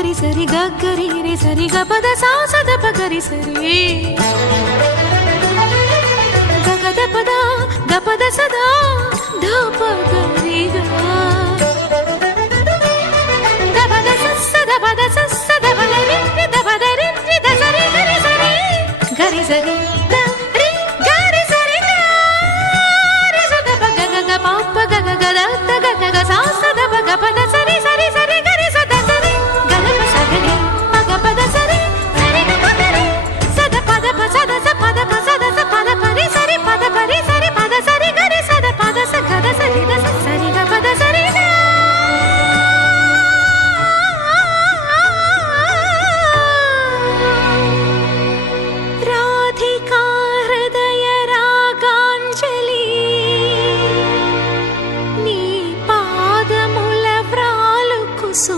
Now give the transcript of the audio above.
గరి సరి గరి రే సరి గ పద సా సద ప గరి సరి గ గ ద పద సదా ధ ప గరి గ